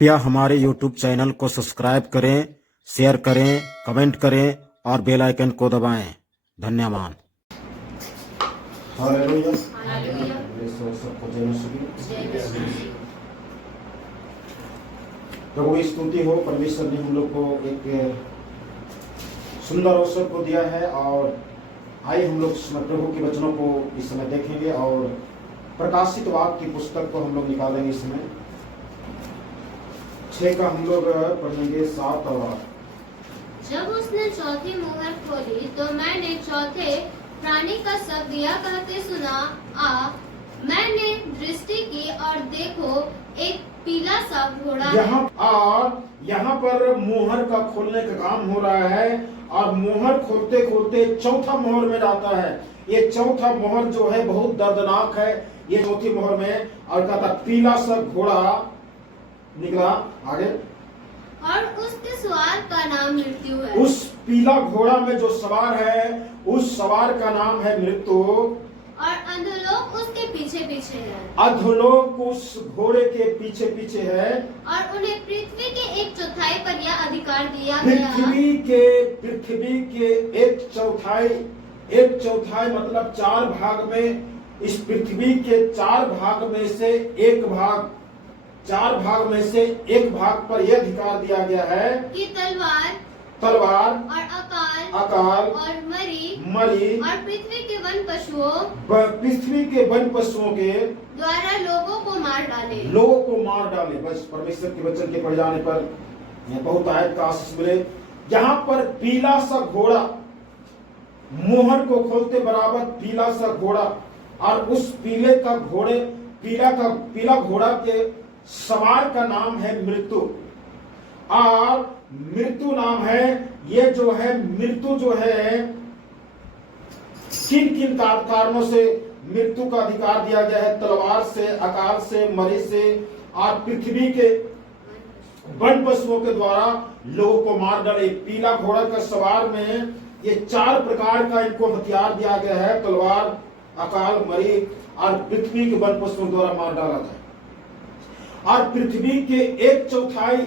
कृपया हमारे YouTube channel को सब्सक्राइब करें, शेयर करें, कमेंट करें और बेल आइकन को दबाएं। धन्यवाद। हालेलुया। सबको जय मसीह। प्रभु की स्तुति हो। परमेश्वर ने हम लोग को एक सुंदर अवसर को दिया है और आइए हम लोग प्रभु के वचनों को इस समय देखेंगे और प्रकाशित वाक्य की पुस्तक को हम लोग निकालेंगे। इस समय 6 का हम लोग पढ़ेंगे 7 और 8। जब उसने चौथी मुहर खोली तो मैंने चौथे प्राणी का शब्द यह कहते सुना, आ। मैंने दृष्टि की और देखो एक पीला सा घोड़ा यहाँ पर मोहर का खोलने का काम हो रहा है और मोहर खोलते खोलते चौथा मोहर में जाता है। ये चौथा मोहर जो है बहुत दर्दनाक है। ये चौथी मोहर में और कहता पीला सा घोड़ा निकला। आगे और उसके सवार का नाम मृत्यु है। उस पीला घोड़ा में जो सवार है उस सवार का नाम है मृत्यु और अधोलोक उसके पीछे पीछे है। अधोलोक उस घोड़े के पीछे पीछे है और उन्हें पृथ्वी के 1/4 पर यह अधिकार दिया गया। पृथ्वी के 1/4 मतलब 4 भाग में, इस पृथ्वी के 4 भाग में से 1 भाग, 4 भाग में से 1 भाग पर यह अधिकार दिया गया है कि तलवार और अकाल और मरी और पृथ्वी के वन पशुओं के द्वारा लोगों को मार डाले। बस परमेश्वर के वचन के पढ़ जाने पर बहुत आयत का आशीष मिले। यहाँ पर पीला सा घोड़ा, मोहर को खोलते बराबर पीला सा घोड़ा और उस पीला घोड़ा के सवार का नाम है मृत्यु और मृत्यु नाम है। ये जो है मृत्यु जो है किन किन कारणों से मृत्यु का अधिकार दिया गया है? तलवार से, अकाल से, मरी से और पृथ्वी के वन पशुओं के द्वारा लोगों को मार डाले। पीला घोड़ा का सवार में ये 4 प्रकार का इनको हथियार दिया गया है, तलवार, अकाल, मरी और पृथ्वी के वन पशुओं द्वारा मार डाला जाए। और पृथ्वी के 1/4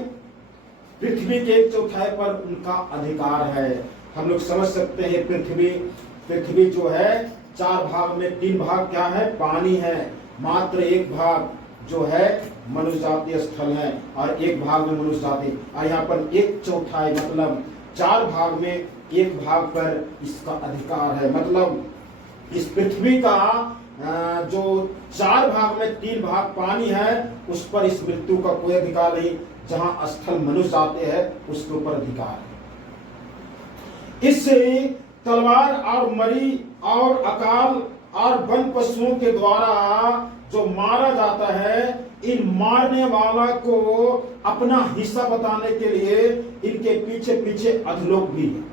पर उनका अधिकार है। हम लोग समझ सकते हैं पृथ्वी जो है 4 भाग में 3 भाग क्या है? पानी है। मात्र 1 भाग जो है मनुष्य जातीय स्थल है और 1 भाग में मनुष्य जाति। और यहाँ पर 1/4 मतलब 4 भाग में 1 भाग पर इसका अधिकार है। मतलब इस पृथ्वी का जो 4 भाग में 3 भाग पानी है उस पर इस मृत्यु का कोई अधिकार नहीं। जहां स्थल मनुष्य आते हैं उसके ऊपर अधिकार है। इससे तलवार और मरी और अकाल और वन पशुओं के द्वारा जो मारा जाता है, इन मारने वाला को अपना हिस्सा बताने के लिए इनके पीछे पीछे अधोलोक भी है।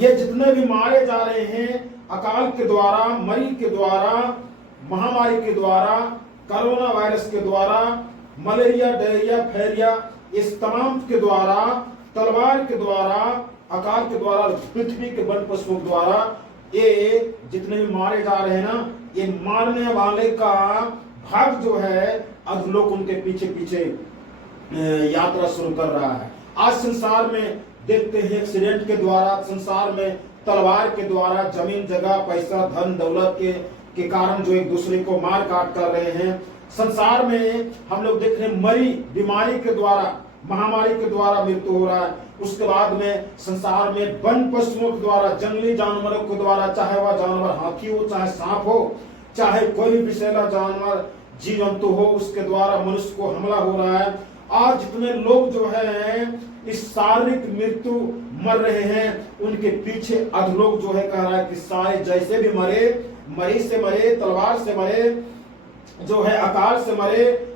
ये जितने भी मारे जा रहे हैं अकाल के द्वारा, मरी के द्वारा, महामारी के द्वारा, कोरोना वायरस के द्वारा, मलेरिया, डायरिया, फैरिया, इस तमाम के द्वारा, तलवार के द्वारा, अकाल के द्वारा, पृथ्वी के वन पशुओं के द्वारा, ये जितने भी मारे जा रहे हैं ना, ये मारने वाले का भाग जो है अधोलोक उनके पीछे पीछे यात्रा शुरू कर रहा है। आज संसार में देखते हैं एक्सीडेंट के द्वारा, संसार में तलवार के द्वारा, जमीन जगह, पैसा, धन दौलत के कारण जो एक दूसरे को मार काट कर रहे हैं। संसार में हम लोग देख रहे हैं मरी, बीमारी के द्वारा, महामारी के द्वारा मृत्यु हो रहा है। उसके बाद में संसार में वन पशुओं के द्वारा, जंगली जानवरों के द्वारा, चाहे वह जानवर हाथी हो, चाहे सांप हो, चाहे कोई भी विषैला जानवर, जीव जंतु हो, उसके द्वारा मनुष्य को हमला हो रहा है। आज जितने लोग जो है इस शारीरिक मृत्यु मर रहे हैं उनके पीछे अधोलोक जो है कह रहा है कि सारे जैसे भी मरे, मरी से मरे, तलवार से मरे, जो है अकाल से मरे,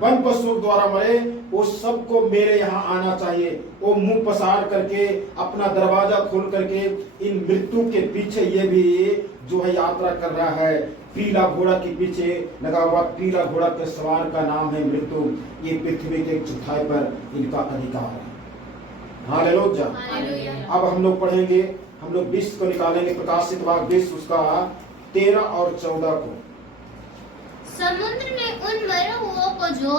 वन पशुओं द्वारा मरे, वो सबको मेरे यहाँ आना चाहिए। वो मुंह पसार करके, अपना दरवाजा खोल करके इन मृत्यु के पीछे ये भी जो है यात्रा कर रहा है। पीला घोड़ा के पीछे लगा हुआ पीला घोड़ा के सवार का नाम है मृत्यु। ये पृथ्वी के 1/4 पर इनका अधिकार है। हालेलुया। अब हम लोग पढ़ेंगे, हम लोग 20 को निकालेंगे, प्रकाशित वाक्य 20 उसका 13 और 14 को। समुद्र ने उन मरे हुओं को जो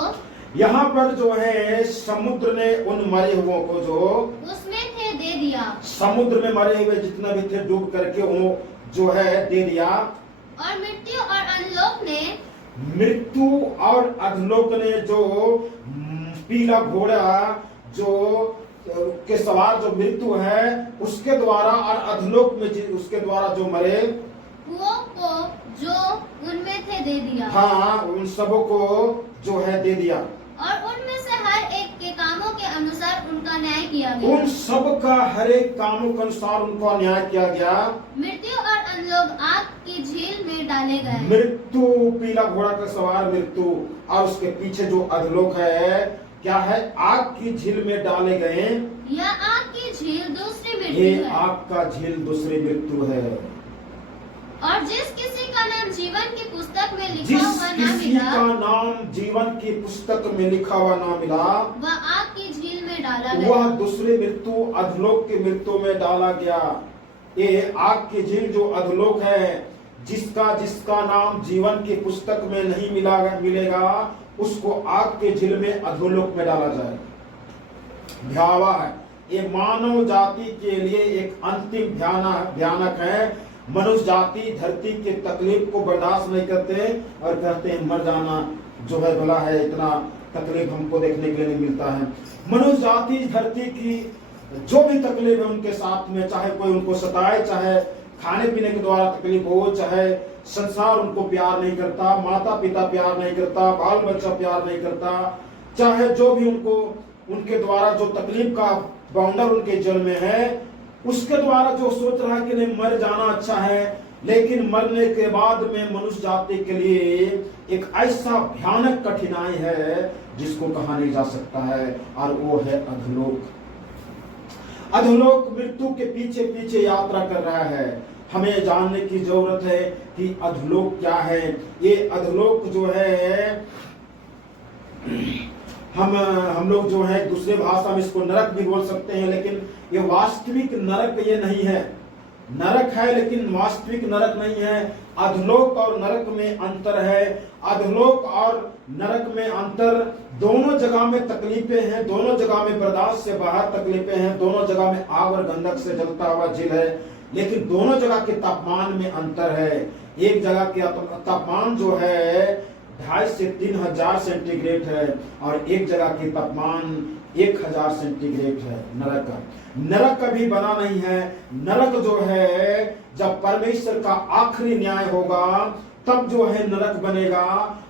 यहाँ पर जो है समुद्र ने उन मरे हुओं को जो उसमें थे दे दिया, समुद्र में मरे हुए जितने भी थे डूब करके वो जो है दे दिया। और मृत्यु और अधोलोक ने मृत्यु और अधोलोक ने जो पीला घोड़ा जो के सवार जो मृत्यु है उसके द्वारा और अधोलोक में उसके द्वारा जो मरे हुओं को जो उनमें थे दे दिया। हाँ, उन सबों को जो है दे दिया। और उनमें से हर एक के कामों के अनुसार उनका न्याय किया गया। उन सब का हर एक कामों के अनुसार उनको न्याय किया गया। मृत्यु और अधोलोक आग की झील में डाले गए। मृत्यु, पीला घोड़ा का सवार मृत्यु और उसके पीछे जो अधोलोक है क्या है, आग की झील में डाले गए। यह आग की झील दूसरी मृत्यु ये है। आग का झील दूसरी मृत्यु है। और जिस किसी का नाम जीवन की पुस्तक में लिखा जिस हुआ न किसी मिला, का नाम जीवन की पुस्तक में लिखा हुआ ना मिला, वह आग की झील में डाला गया। वह दूसरी मृत्यु अधोलोक की मृत्यु में डाला गया। ये आग की झील जो अधोलोक है, जिसका नाम जीवन की पुस्तक में नहीं मिलेगा उसको आग के झील में अधोलोक में डाला जाए। भयावह है ये, मानव जाति के लिए एक अंतिम भयानक है। मनुष्य जाति धरती के तकलीफ को बर्दाश्त नहीं करते और कहते हैं मर जाना जो है भला है, इतना तकलीफ हमको देखने के लिए मिलता है। मनुष्य जाति धरती की जो भी तकलीफ है उनके साथ में, चाहे कोई उनको सताए, चाहे खाने पीने के द्वारा तकलीफ हो, चाहे संसार उनको प्यार नहीं करता, माता पिता प्यार नहीं करता, बाल बच्चा प्यार नहीं करता, चाहे जो भी उनको उनके द्वारा जो तकलीफ का बाउंडर उनके जल में है उसके द्वारा जो सोच रहा है कि नहीं मर जाना अच्छा है, लेकिन मरने के बाद में मनुष्य जाति के लिए एक ऐसा भयानक कठिनाई है जिसको कहा नहीं जा सकता है, और वो है अधोलोक। अधोलोक मृत्यु के पीछे पीछे यात्रा कर रहा है। हमें जानने की जरूरत है कि अधोलोक क्या है। ये अधोलोक जो है हम लोग जो है दूसरे भाषा में इसको नरक भी बोल सकते हैं, लेकिन ये वास्तविक नरक ये नहीं है। नरक है लेकिन वास्तविक नरक नहीं है। अधोलोक और नरक में अंतर है। अधोलोक और नरक में अंतर, दोनों जगह में तकलीफें हैं, दोनों जगह में बर्दाश्त से बाहर तकलीफें हैं, दोनों जगह में आग और गंधक से जलता हुआ झील है, लेकिन दोनों जगह के तापमान में अंतर है। एक जगह के तापमान जो है 2,500 से 3,000 सेंटीग्रेड है और एक जगह की तापमान 1,000 सेंटीग्रेड है। नरक कभी बना नहीं है। नरक जो है जब परमेश्वर का आखिरी न्याय होगा तब जो है नरक बनेगा,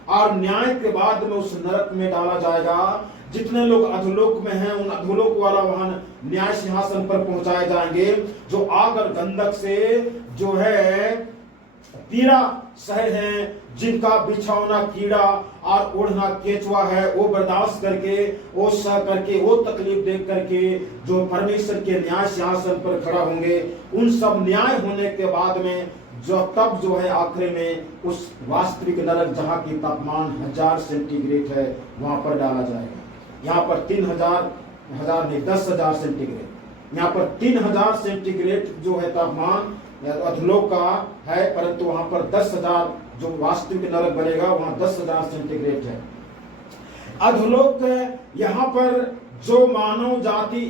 और न्याय के बाद में उस नरक में डाला जाएगा। जितने लोग अधोलोक में हैं उन अधोलोक वाला वहां न्याय सिंहासन पर पहुंचाए जाएंगे, जो आग और गंधक से जो है पीड़ा सहे हैं, जिनका बिछौना कीड़ा और ओढ़ना केचुआ है, वो बर्दाश्त करके, वो सह करके, वो तकलीफ देख करके जो परमेश्वर के न्याय सिंहासन पर खड़ा होंगे, उन सब न्याय होने के बाद में तब जो है आखिरी में उस वास्तविक नरक जहाँ की तापमान 1,000 सेंटीग्रेड है वहां पर डाला जाएगा। यहाँ पर 3,000 नहीं 10,000 सेंटीग्रेड, यहाँ पर 3,000 सेंटीग्रेड जो है तापमान अधोलोक का है, परंतु वहां पर 10,000 जो वास्तविक नरक बनेगा वहां 10,000 सेंटीग्रेड है। अधोलोक यहाँ पर जो मानव जाति,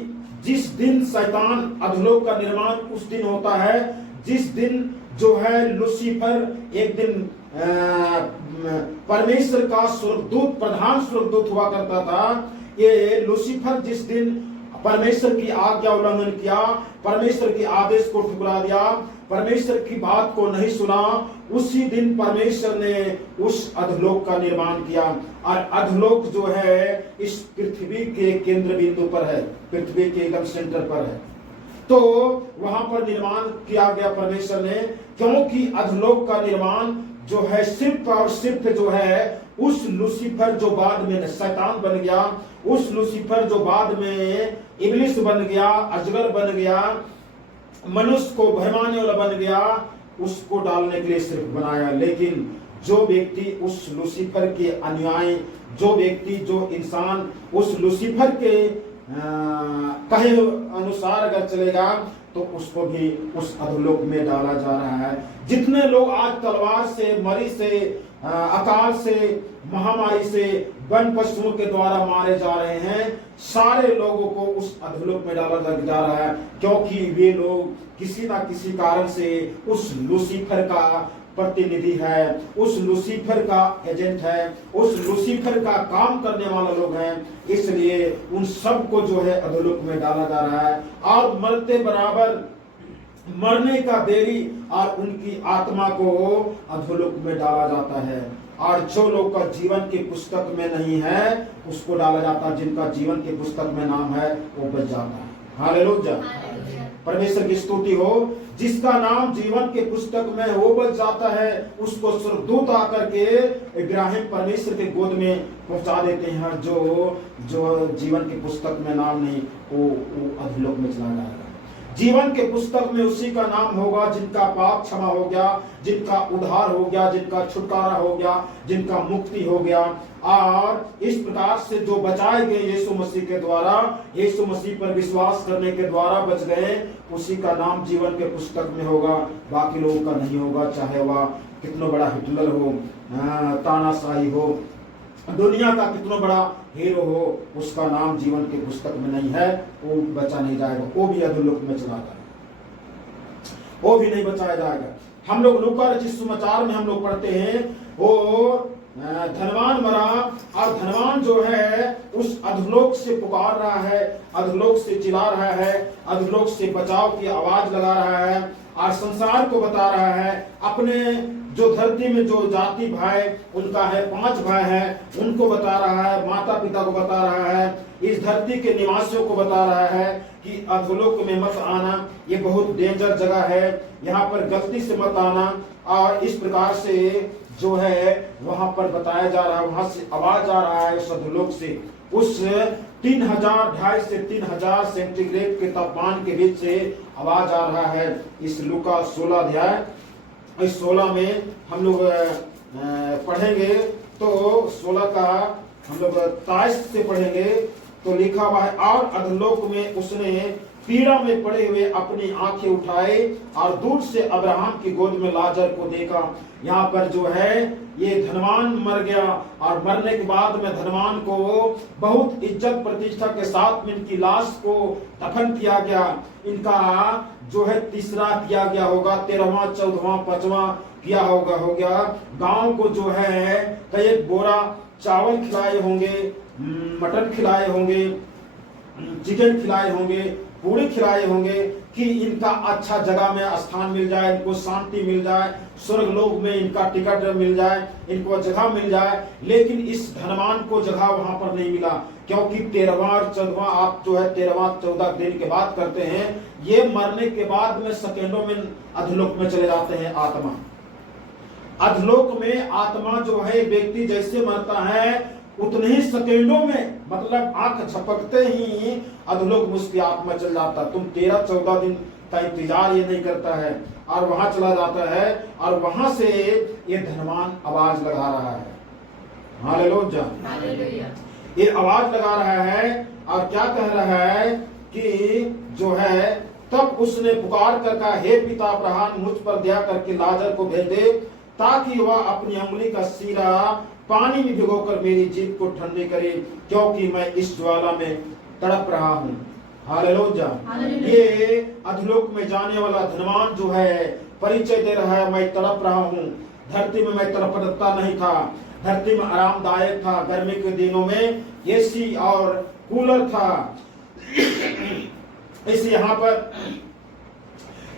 जिस दिन शैतान अधोलोक का निर्माण उस दिन होता है जिस दिन जो है लूसीफर एक दिन परमेश्वर का स्वर्गदूत, प्रधान स्वर्गदूत हुआ करता था। ये लूसीफर जिस दिन परमेश्वर की आज्ञा उल्लंघन किया, परमेश्वर के आदेश को ठुकरा दिया, परमेश्वर की बात को नहीं सुना, उसी दिन परमेश्वर ने उस अधोलोक का निर्माण किया। और अधोलोक जो है इस पृथ्वी के केंद्र बिंदु पर है, पृथ्वी के एकदम सेंटर पर है। तो वहां पर निर्माण किया गया परमेश्वर ने, क्योंकि अधोलोक का निर्माण जो है सिर्फ और सिर्फ जो है उस लूसीफर जो बाद में शैतान बन गया, उस लूसीफर जो बाद में इब्लिस बन गया, अजगर बन गया, मनुष्य को भरमाने वाला बन गया, उसको डालने के लिए सिर्फ बनाया। लेकिन जो व्यक्ति उस लूसीफर के अनुयायी, जो व्यक्ति, जो इंसान उस लूसीफर के कहे अनुसार अगर चलेगा तो उसको भी उस अधोलोक में डाला जा रहा है। जितने लोग आज तलवार से, मरी से अकाल से, महामारी से, वन पशुओं के द्वारा मारे जा रहे हैं, सारे लोगों को उस अधोलोक में डाला जा रहा है, क्योंकि वे लोग किसी ना किसी कारण से उस लूसीफर का प्रतिनिधि है, उस लूसीफर का एजेंट है, उस लूसीफर का काम करने वाला लोग हैं। इसलिए उन सबको जो है अधोलोक में डाला जा रहा है और मरते बराबर मरने का देरी और उनकी आत्मा को अधोलोक में डाला जाता है। और जो लोग का जीवन की पुस्तक में नहीं है उसको डाला जाता है, जिनका जीवन की पुस्तक में नाम है वो बच जाता है। हालेलुया, परमेश्वर की स्तुति हो। जिसका नाम जीवन के पुस्तक में वो बच जाता है, उसको स्वर्गदूत आकर के इब्राहिम परमेश्वर के गोद में पहुंचा देते हैं। जो जीवन की पुस्तक में नाम नहीं वो अधोलोक में चला जाएगा। जीवन के पुस्तक में उसी का नाम होगा जिनका पाप क्षमा हो गया, जिनका उद्धार हो गया, जिनका छुटकारा हो गया, जिनका मुक्ति हो गया। और इस प्रकार से जो बचाए गए यीशु मसीह के द्वारा, यीशु मसीह पर विश्वास करने के द्वारा बच गए, उसी का नाम जीवन के पुस्तक में होगा, बाकी लोगों का नहीं होगा। चाहे वह कितना बड़ा हिटलर हो, तानाशाही हो, दुनिया का कितना बड़ा हीरो हो, उसका नाम जीवन की पुस्तक में नहीं है, वो बचा नहीं जाएगा, वो भी अधोलोक में चला जाएगा, वो भी नहीं बचाया जाएगा। हम लोग लूका रचित सुसमाचार में हम लोग पढ़ते हैं, वो धनवान मरा और धनवान जो है उस अधोलोक से पुकार रहा है, अधोलोक से चिल्ला रहा है, अधोलोक से बचाव की आवाज लगा रहा है और संसार को बता रहा है। अपने जो धरती में जो जाति भाई उनका है, 5 भाई हैं, उनको बता रहा है, माता पिता को बता रहा है, इस धरती के निवासियों को बता रहा है कि अधोलोक में मत आना, ये बहुत डेंजर जगह है, यहाँ पर गलती से मत आना। और इस प्रकार से जो है वहां पर बताया जा रहा है, वहां से आवाज आ रहा है उस अधोलोक से, उस 2,500 से 3,000 सेंटीग्रेड के तापमान के बीच से आवाज आ रहा है। इस लूका 16 अध्याय, इस 16 में हम लोग पढ़ेंगे तो 16 का हम लोग 23 से पढ़ेंगे तो लिखा हुआ है, और अधोलोक में उसने पीड़ा में पड़े हुए अपनी आंखें उठाए और दूर से अब्राहम की गोद में लाजर को देखा। यहाँ पर जो है ये धनवान मर गया और मरने के बाद में धनवान को बहुत इज्जत प्रतिष्ठा के साथ में इनकी लाश को दफन किया गया। इनका जो है तीसरा किया गया होगा, 13वां 14वां 5वां किया होगा हो गया। गांव को जो है कई बोरा चावल खिलाए होंगे, मटन खिलाए होंगे, चिकन खिलाए होंगे, पूरी खिलाए होंगे कि इनका अच्छा जगह में स्थान मिल जाए, इनको शांति मिल जाए, स्वर्ग लोक में इनका टिकट मिल जाए, इनको जगह मिल जाए। लेकिन इस धनवान को जगह वहां पर नहीं मिला, क्योंकि 13वां और 14वां आप जो है 13वां 14 दिन के बाद करते हैं, ये मरने के बाद में सेकेंडों में अधोलोक में चले जाते हैं। आत्मा अधोलोक में आत्मा जो है व्यक्ति जैसे मरता है उतने ही सेकेंडों में, मतलब आंख झपकते ही अधोलोक में उसकी आत्मा चल जाता। तुम 13-14 दिन का इंतजार ये नहीं करता है और वहां चला जाता है और वहां से ये धनवान आवाज लगा रहा है। हालेलुया, ये आवाज लगा रहा है और क्या कह रहा है कि जो है तब उसने पुकार कर कहा, हे पिता अब्राहम, मुझ पर दया करके लाजर को भेज दे ताकि वह अपनी उंगली का सीरा पानी में भिगोकर मेरी जीभ को ठंडी करे, क्योंकि मैं इस ज्वाला में तड़प रहा हूँ। हालेलुया। ये अधोलोक में जाने वाला धनवान जो है परिचय दे रहा है, मैं तड़प रहा हूँ। धरती में मैं तड़पता नहीं था, धरती में आरामदायक था, गर्मी के दिनों में एसी और कूलर था। इस यहाँ पर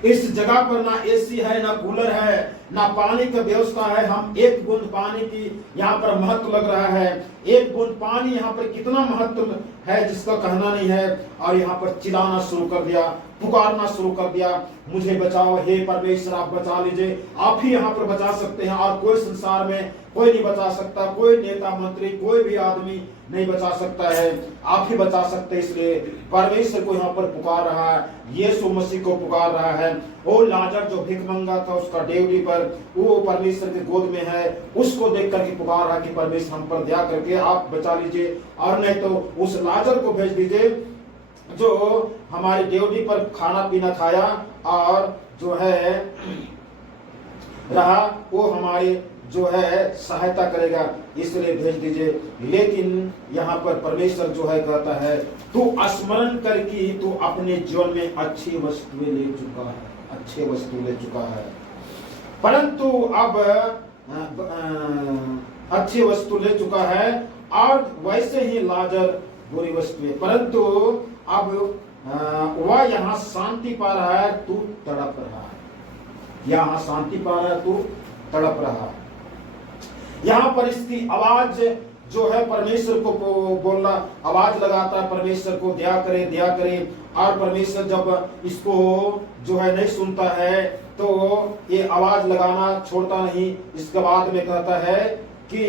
इस जगह पर ना एसी है, ना कूलर है, ना पानी की व्यवस्था है। हम एक बूंद पानी की यहाँ पर महत्व लग रहा है। एक बूंद पानी यहाँ पर कितना महत्व है जिसका कहना नहीं है। और यहाँ पर चिल्लाना शुरू कर दिया, पुकारना शुरू कर दिया, मुझे बचाओ, हे परमेश्वर आप बचा लीजिए। आप ही यहाँ पर बचा सकते हैं और कोई संसार में कोई नहीं बचा सकता, कोई नेता मंत्री कोई भी आदमी नहीं बचा सकता है, आप ही बचा सकते। इसलिए परमेश्वर को यहाँ पर पुकार रहा है, यीशु मसीह को पुकार रहा है। वो लाजर जो भिखमंगा था उसका डेवडी पर वो परमेश्वर के गोद में है, उसको देख करके पुकार रहा कि परमेश्वर हम पर दया करके आप बचा लीजिए, और नहीं तो उस लाजर को भेज दीजिए जो हमारी डेवडी पर खाना पीना खाया और जो है रहा, वो हमारे जो है सहायता करेगा, इसलिए भेज दीजिए। लेकिन यहाँ पर परमेश्वर जो है कहता है तू स्मरण कर कि तू अपने जीवन में अच्छी वस्तुएं ले चुका है, अच्छे वस्तु ले चुका है, परंतु अब अच्छी वस्तु ले चुका है और वैसे ही लाजर बुरी वस्तुएं, परंतु अब वह यहाँ शांति पा रहा है, तू तड़प रहा है। यहाँ शांति पा रहा है, तू तड़प रहा है। यहाँ पर इसकी आवाज जो है परमेश्वर को बोलना, आवाज लगाता है परमेश्वर को, दया करे दया करे। और परमेश्वर जब इसको जो है नहीं सुनता है तो ये आवाज लगाना छोड़ता नहीं। इसके बाद में कहता है कि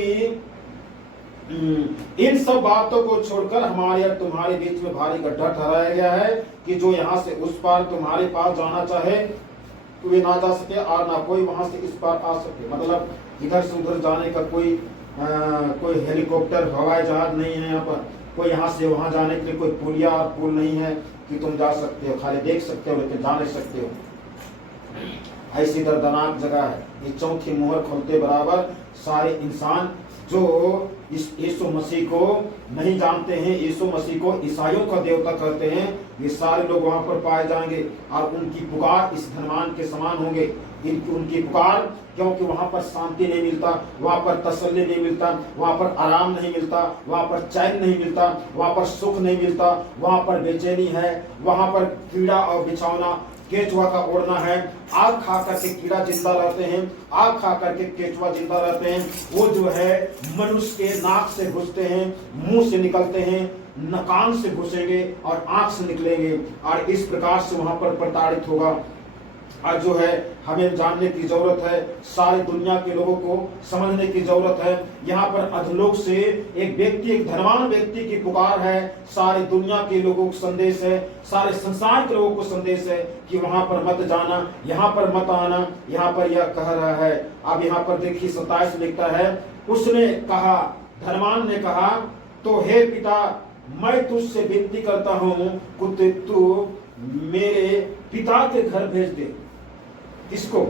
इन सब बातों को छोड़कर हमारे और तुम्हारे बीच में भारी गड्ढा ठहराया गया है कि जो यहाँ से उस पार तुम्हारे पास जाना चाहे वे ना जा सके और ना कोई वहां से इस पार आ सके। मतलब इधर से उधर जाने का कोई हेलीकॉप्टर हवाई जहाज नहीं है, यहाँ पर कोई यहाँ से वहां जाने के लिए कोई पुलिया और पुल नहीं है कि तुम जा सकते हो, खाली देख सकते हो लेकिन जा नहीं सकते हो। ऐसी दर्दनाक जगह है। ये चौथी मोहर खोलते बराबर सारे इंसान जो इस यीशु मसीह को नहीं जानते हैं, यीशु मसीह को ईसाइयों का देवता कहते हैं, ये सारे लोग वहां पर पाए जाएंगे और उनकी पुकार इस धनवान के समान होंगे। उनकी पुकार, क्योंकि वहां पर शांति नहीं मिलता, वहां पर तसल्ली नहीं मिलता, वहां पर आराम नहीं मिलता, वहां पर चैन नहीं मिलता, वहां पर सुख नहीं मिलता, वहां पर बेचैनी है, वहां पर कीड़ा और बिछौना केचुआ का ओढ़ना है। आग खा करके कीड़ा जिंदा रहते हैं, आग खा करके केचुआ जिंदा रहते हैं। वो जो है मनुष्य के नाक से घुसते हैं, मुंह से निकलते हैं, कान से घुसेंगे और आंख से निकलेंगे और इस प्रकार से वहां पर प्रताड़ित होगा। और जो है हमें जानने की जरूरत है, सारी दुनिया के लोगों को समझने की जरूरत है। यहाँ पर अधोलोक से एक व्यक्ति, एक धनवान व्यक्ति की पुकार है, सारी दुनिया के लोगों को संदेश है, सारे संसार के लोगों को संदेश है कि वहां पर मत जाना, यहाँ पर मत आना। यहाँ पर यह कह रहा है। अब यहाँ पर देखिए 27 लिखता है, उसने कहा, धनवान ने कहा, तो हे पिता मैं तुझसे विनती करता हूँ कि तू मेरे पिता के घर भेज दे। किसको?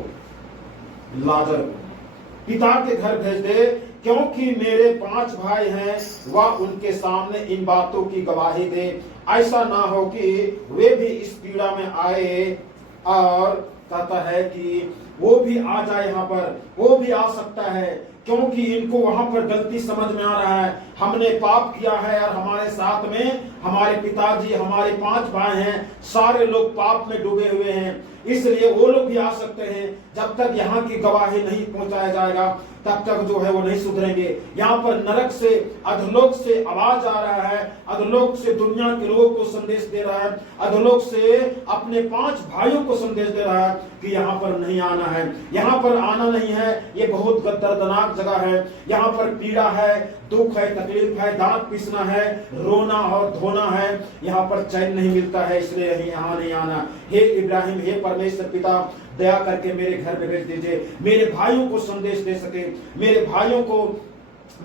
लाजर को पिता के घर भेज दे, क्योंकि मेरे 5 भाई हैं, वह उनके सामने इन बातों की गवाही दे। ऐसा ना हो कि वे भी इस पीड़ा में आए। और कहता है कि वो भी आ जाए, यहाँ पर वो भी आ सकता है, क्योंकि इनको वहां पर गलती समझ में आ रहा है, हमने पाप किया है और हमारे साथ में हमारे पिताजी, हमारे 5 भाई हैं, सारे लोग पाप में डूबे हुए हैं, इसलिए वो लोग भी आ सकते हैं। जब तक यहाँ की गवाही नहीं पहुंचाया जाएगा तब तक जो है वो नहीं सुधरेंगे। यहाँ पर नरक से, अधोलोक से आवाज आ रहा है, अधोलोक से दुनिया के लोगों को संदेश दे रहा है, अधोलोक से अपने 5 भाइयों को संदेश दे रहा है कि यहाँ पर नहीं आना है, यहाँ पर आना नहीं है। ये बहुत दर्दनाक जगह है, यहाँ पर पीड़ा है, दुख है, तकलीफ है, दांत पीसना है, रोना और धोना है, यहाँ पर चैन नहीं मिलता है, इसलिए यहाँ नहीं आना। हे इब्राहिम, हे परमेश्वर पिता, दया करके मेरे घर में भेज दीजिए, मेरे भाइयों को संदेश दे सके, मेरे भाइयों को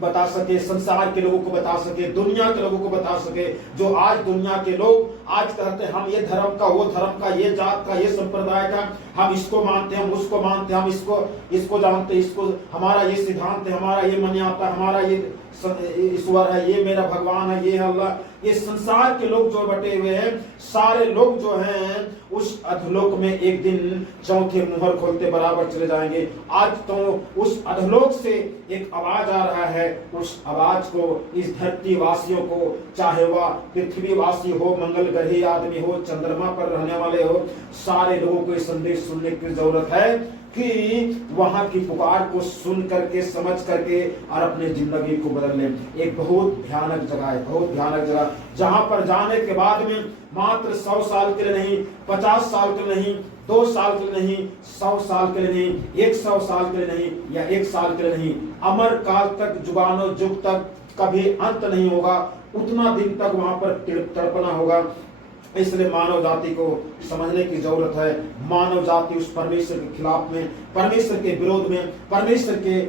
बता सके, संसार के लोगों को बता सके, दुनिया के लोगों को बता सके। जो आज दुनिया के लोग आज कहते हैं हम ये धर्म का, वो धर्म का, ये जात का, ये संप्रदाय का, हम इसको मानते हैं, हम उसको मानते हैं, हम इसको जानते हैं, इसको हमारा ये सिद्धांत है, हमारा ये मन आता है, हमारा ये ईश्वर है, ये मेरा भगवान है, ये अल्लाह। ये संसार के लोग जो बटे हुए हैं, सारे लोग जो हैं उस अधोलोक में एक दिन चौथे मुहर खोलते बराबर चले जाएंगे। आज तो उस अधोलोक से एक आवाज आ रहा है, उस आवाज को इस धरती वासियों को, चाहे वह पृथ्वी वासी हो, मंगल ग्रही आदमी हो, चंद्रमा पर रहने वाले हो, सारे लोगों को ये संदेश सुनने की जरूरत है कि वहां की पुकार को सुन करके, समझ करके और अपने जिंदगी को बदल लें। एक बहुत भयानक जगह है, बहुत भयानक जगह, जहां पर जाने के बाद में मात्र 100 साल के लिए नहीं, 50 साल के लिए नहीं, 2 साल के लिए नहीं, 100 साल के लिए नहीं, 100 साल के लिए नहीं, या 1 साल के लिए नहीं, अमर काल तक, जुगानो जुग तक कभी अंत नहीं होगा। उतना दिन तक वहां पर तड़पना होगा। इसलिए मानव जाति को समझने की जरूरत है। मानव जाति उस परमेश्वर के खिलाफ में, परमेश्वर के विरोध में, परमेश्वर के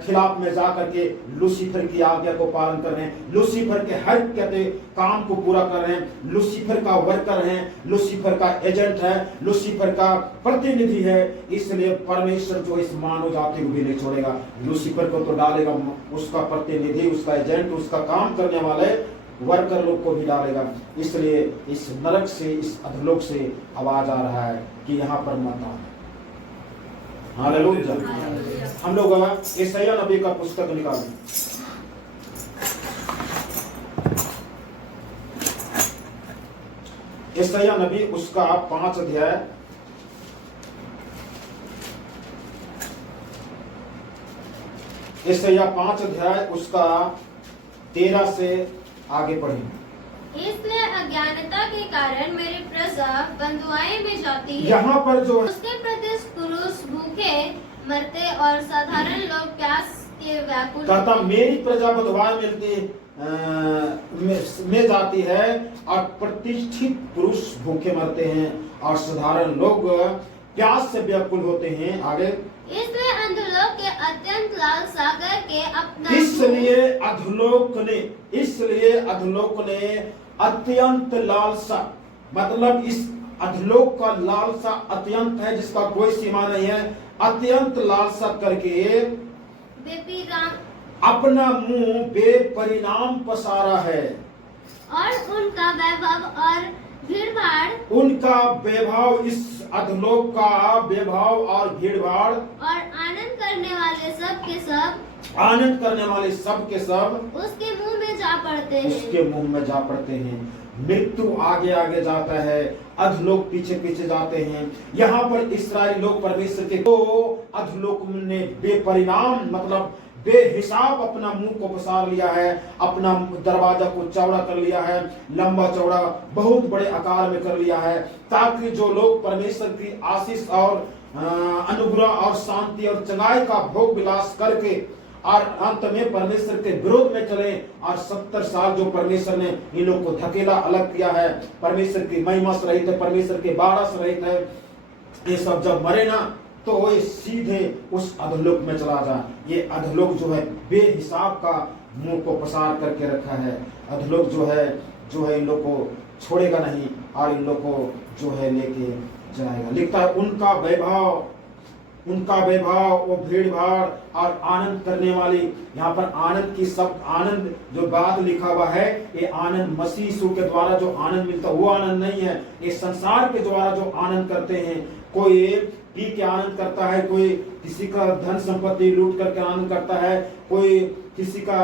खिलाफ में जाकर के लूसीफर की आज्ञा को पालन कर रहे हैं, लूसीफर के हर कहते काम को पूरा कर रहे हैं, लूसीफर का वर्कर हैं, लूसीफर का एजेंट है, लूसीफर का प्रतिनिधि है। इसलिए परमेश्वर जो इस मानव जाति को भी नहीं छोड़ेगा, लूसीफर को तो डालेगा, उसका प्रतिनिधि, उसका एजेंट, उसका काम करने वाले वर्कर लोग को भी डालेगा। इसलिए इस नरक से, इस अधोलोक से आवाज आ रहा है कि यहाँ पर मत आओ। हालेलुया। हम लोग यशायाह नबी का पुस्तक निकालें। यशायाह नबी उसका 5 अध्याय, यशायाह 5 अध्याय उसका 13 से आगे पढ़ें। इसलिए अज्ञानता के कारण मेरी प्रजा बंधुआई में जाती है। यहाँ पर जो उसके प्रति पुरुष भूखे मरते और साधारण लोग प्यास के व्याकुल कहता होते हैं। मेरी प्रजा बंधुआई में जाती है और प्रतिष्ठित पुरुष भूखे मरते हैं और साधारण लोग प्यास से व्याकुल होते हैं। आगे इसलिए अधोलोक के अत्यंत लालसा करके अपना इसलिए अधोलोक ने अत्यंत लालसा, मतलब इस अधोलोक का लालसा अत्यंत है जिसका कोई सीमा नहीं है। अत्यंत लालसा करके बेपरिणाम अपना मुंह बेपरिणाम पसारा है। और उनका वैभव और भीड़भाड़, उनका वैभव, इस अधोलोक का वैभव और भीड़भाड़ और आनंद करने वाले सब के सब, आनंद करने वाले सब के सब उसके मुंह में जा पड़ते हैं। उसके मुंह में जा पड़ते हैं। मृत्यु आगे आगे जाता है, अधोलोक पीछे पीछे जाते हैं। यहाँ पर इस्राएली लोग परमेश्वर के तो अधोलोक ने बेपरिणाम, मतलब बेहिसाब अपना मुंह को पसार लिया है, अपना दरवाजा को चौड़ा कर लिया है, लंबा चौड़ा बहुत बड़े आकार में कर लिया है, ताकि जो लोग परमेश्वर की आशीष और अनुग्रह और शांति और चंगाई का भोग विलास करके और अंत में परमेश्वर के विरोध में चले। और 70 साल जो परमेश्वर ने इन लोगों को धकेला, अलग किया है, परमेश्वर की महिमा से रहित है, परमेश्वर के बाड़ा से रहित है, ये सब जब मरे ना तो वो सीधे उस अधोलोक में चला जा। ये अधोलोक जो है बेहिसाब का मुंह को पसार करके रखा है। अधोलोक जो है इन लोग को छोड़ेगा नहीं और इन लोग को जो है लेके जाएगा। लिखता है उनका वैभव, वो भीड़ भाड़ और आनंद करने वाली। यहाँ पर आनंद की शब्द, आनंद जो बात लिखा हुआ है, ये आनंद मसीह यीशु के द्वारा जो आनंद मिलता है वो आनंद नहीं है। ये संसार के द्वारा जो आनंद करते हैं, कोई पी के आनंद करता है, कोई किसी का धन संपत्ति लूट करके आनंद करता है, कोई किसी का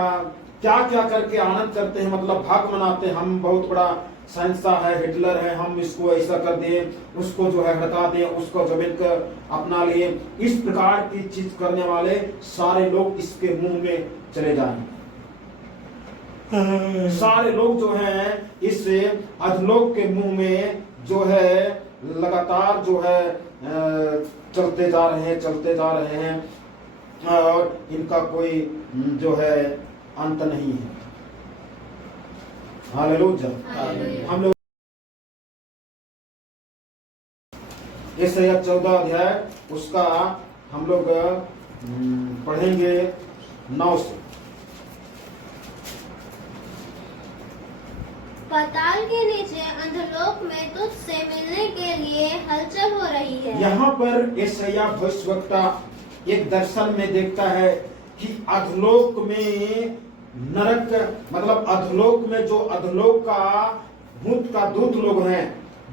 क्या क्या करके आनंद करते हैं, मतलब भाग मनाते हैं। हम बहुत बड़ा शहंशाह है, हिटलर है, हम इसको ऐसा कर दें, उसको जो है हटा दें, उसको जमीन कर अपना लिए। इस प्रकार की चीज करने वाले सारे लोग इसके मुंह में चले जाएं। सारे लोग जो हैं इस अधोलोक के मुंह में जो है लगातार जो है चलते जा रहे हैं और इनका कोई जो है अंत नहीं है। हालेलुया। हम लोग यशायाह 14 अध्याय उसका हम लोग पढ़ेंगे 9 से। पाताल के नीचे अधोलोक में तुझसे मिलने के लिए हलचल हो रही है। यहाँ पर यशायाह भविष्यवक्ता एक दर्शन में देखता है कि अधोलोक में नरक, मतलब अधोलोक में जो अधोलोक का भूत का दूत लोग हैं,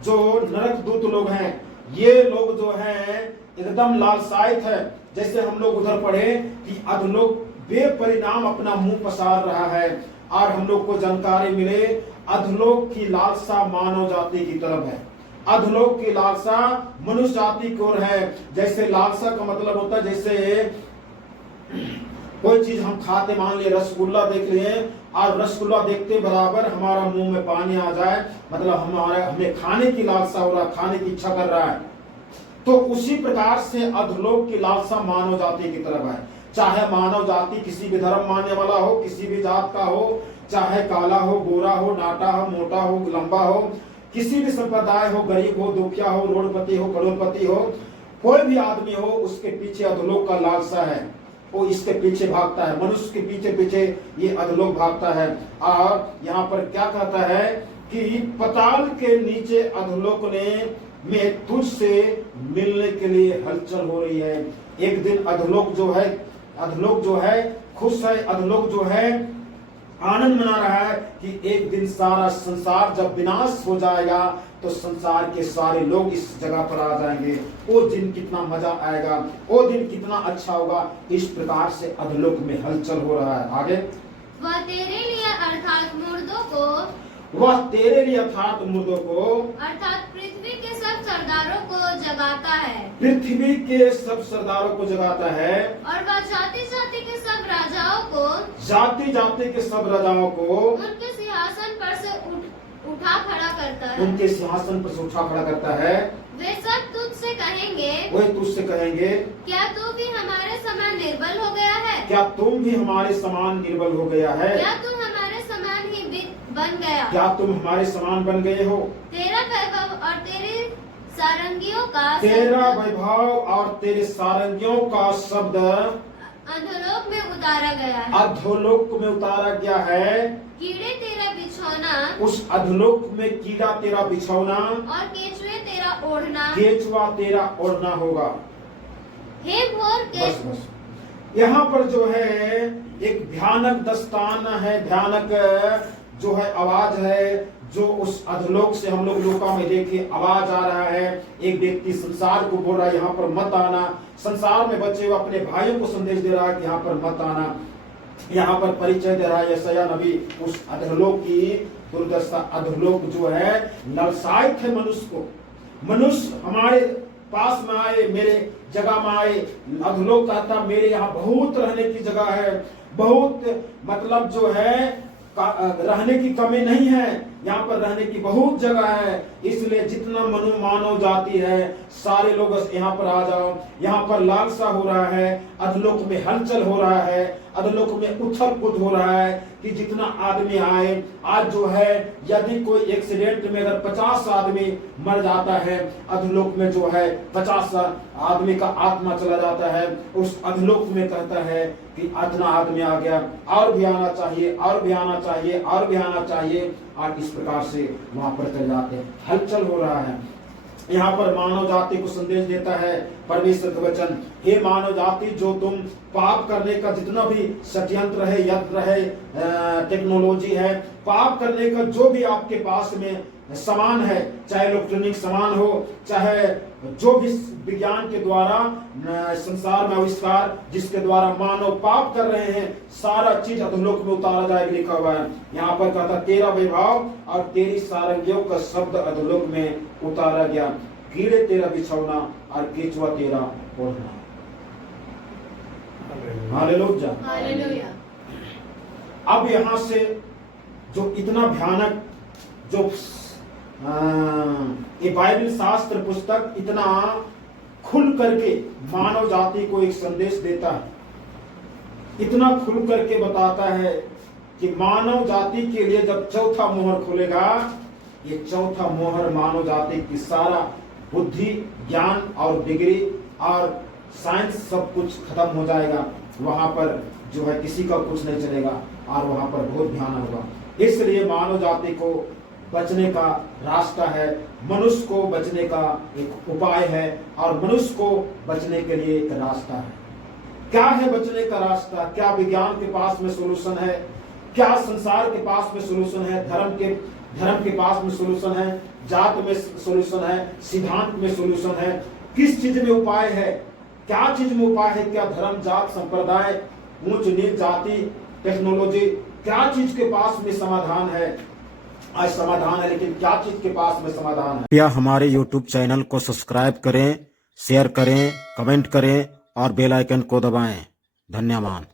जो नरक दूत लोग हैं, ये लोग जो हैं एकदम लालसायित है। जैसे हम लोग उधर पढ़े कि अधोलोक बेपरिणाम अपना मुंह पसार रहा है और हम लोग को जानकारी मिले अधोलोक की लालसा मानव जाति की तरफ है। अधोलोक की लालसा मनुष्य जाति की ओर है। जैसे लालसा का मतलब होता है जैसे कोई चीज हम खाते, मान लिए रसगुल्ला देख लिए और रसगुल्ला देखते बराबर हमारा मुंह में पानी आ जाए, मतलब हमें खाने की लालसा हो रहा, खाने की इच्छा कर रहा है। तो उसी प्रकार से अधोलोक की लालसा मानव जाति की तरफ है। चाहे मानव जाति किसी भी धर्म मानने वाला हो, किसी भी जात का हो, चाहे काला हो, गोरा हो, नाटा हो, मोटा हो, लंबा हो, किसी भी संप्रदाय हो, गरीब हो, दुखिया हो, रोडपति हो, करोड़पति हो, कोई भी आदमी हो, उसके पीछे अधोलोक का लालसा है, वो इसके पीछे भागता है। मनुष्य के पीछे पीछे ये अधोलोक भागता है। और यहाँ पर क्या कहता है कि पाताल के नीचे अधोलोक में तुझसे मिलने के लिए हलचल हो रही है। एक दिन अधोलोक जो है खुश है, अधोलोक जो है आनंद मना रहा है कि एक दिन सारा संसार जब विनाश हो जाएगा तो संसार के सारे लोग इस जगह पर आ जाएंगे। वो दिन कितना मजा आएगा, वो दिन कितना अच्छा होगा। इस प्रकार से अधोलोक में हलचल हो रहा है। आगे, वह तेरे लिए अर्थात मुर्दों को अर्थात पृथ्वी के सब सरदारों को जगाता है, पृथ्वी के सब सरदारों को जगाता है। और वह जाति जाति के सब राजाओं को उनके सिंहासन पर से उठा खड़ा करता है। वे सब तुझसे कहेंगे, क्या तू भी हमारे समान निर्बल हो गया है? क्या तुम भी हमारे समान निर्बल हो गया है? क्या तू हमारे समान ही बन गया? क्या तुम हमारे समान बन गए हो? तेरा वैभव और तेरे सारंगियों का शब्द अधोलोक में उतारा गया है। अधोलोक में उतारा गया है। कीड़े तेरा बिछौना, उस अधोलोक में कीड़ा तेरा बिछौना और केचुए तेरा ओढ़ना, केचुआ तेरा ओढ़ना होगा। हे भोर के बस यहाँ पर जो है एक भयानक दस्तान है, भयानक जो है आवाज है, जो उस अधोलोक से हम लोग लोका में देखे आवाज आ रहा है। एक व्यक्ति संसार को बोल रहा है यहाँ पर मत आना। संसार में बचे हुए अपने भाइयों को संदेश दे रहा है कि यहाँ पर मत आना। यहाँ पर परिचय दे रहा है यशायाह नबी उस अधोलोक की दुर्दशा। अधोलोक जो है नरसायक है मनुष्य को। मनुष्य हमारे पास में आए, मेरे जगह में आए। अधोलोक कहता मेरे यहाँ बहुत रहने की जगह है, बहुत मतलब जो है रहने की कमी नहीं है, यहाँ पर रहने की बहुत जगह है। इसलिए जितना मानव जाति है सारे लोग यहाँ पर आ जाओ। यहाँ पर लालसा हो रहा है, अधोलोक में हलचल हो रहा है, अधोलोक में उथल पुथल हो रहा है कि जितना आदमी आए। आज जो है यदि कोई एक्सीडेंट में अगर 50 आदमी मर जाता है, अधोलोक में जो है 50 आदमी का आत्मा चला जाता है। उस अधोलोक में कहता है कि इतना आदमी आ गया, और भी आना चाहिए, और भी आना चाहिए, और भी आना चाहिए। और इस प्रकार से वहां पर चले जाते हैं। हलचल हो रहा है। यहाँ पर मानव जाति को संदेश देता है परमेश्वर का वचन, हे मानव जाति, जो तुम पाप करने का जितना भी षड्यंत्र है, यंत्र है, टेक्नोलॉजी है, पाप करने का जो भी आपके पास में सामान है, चाहे इलेक्ट्रॉनिक सामान हो, चाहे जो भी विज्ञान के द्वारा संसार में आविष्कार जिसके द्वारा मानव पाप कर रहे हैं, सारा चीज अधोलोक में उतारा जाएगा लिखा हुआ है। यहाँ पर कहता तेरा वैभव और तेरी सारंगियों का शब्द अधोलोक में उतारा गया। कीड़े तेरा बिछौना और केचुआ तेरा ओढ़ना। हालेलुया। अब यहाँ से जो इतना भयानक जो ये बाइबल शास्त्र पुस्तक इतना खुल करके मानव जाति को एक संदेश देता है, इतना खुल करके बताता है कि मानव जाति के लिए जब चौथा मोहर खुलेगा, ये चौथा मोहर मानव जाति की सारा बुद्धि, ज्ञान और डिग्री और साइंस सब कुछ खत्म हो जाएगा। वहां पर जो है किसी का कुछ नहीं चलेगा और वहां पर बहुत ध्यान होगा। इसलिए मानव जाति को बचने का रास्ता है, मनुष्य को बचने का एक उपाय है और मनुष्य को बचने के लिए एक रास्ता है। क्या है बचने का रास्ता? क्या विज्ञान के पास में सॉल्यूशन है? क्या संसार के पास में सॉल्यूशन है? धर्म के पास में सॉल्यूशन है? जात में सॉल्यूशन है? सिद्धांत में सॉल्यूशन है? किस चीज में उपाय है? क्या चीज में उपाय है? क्या धर्म, जात, संप्रदाय, ऊंच नीच, जाति, टेक्नोलॉजी, क्या चीज के पास में समाधान है? आज समाधान है, लेकिन क्या चीज के पास में समाधान है? कृपया हमारे YouTube चैनल को सब्सक्राइब करें, शेयर करें, कमेंट करें और बेल आइकन को दबाएं। धन्यवाद।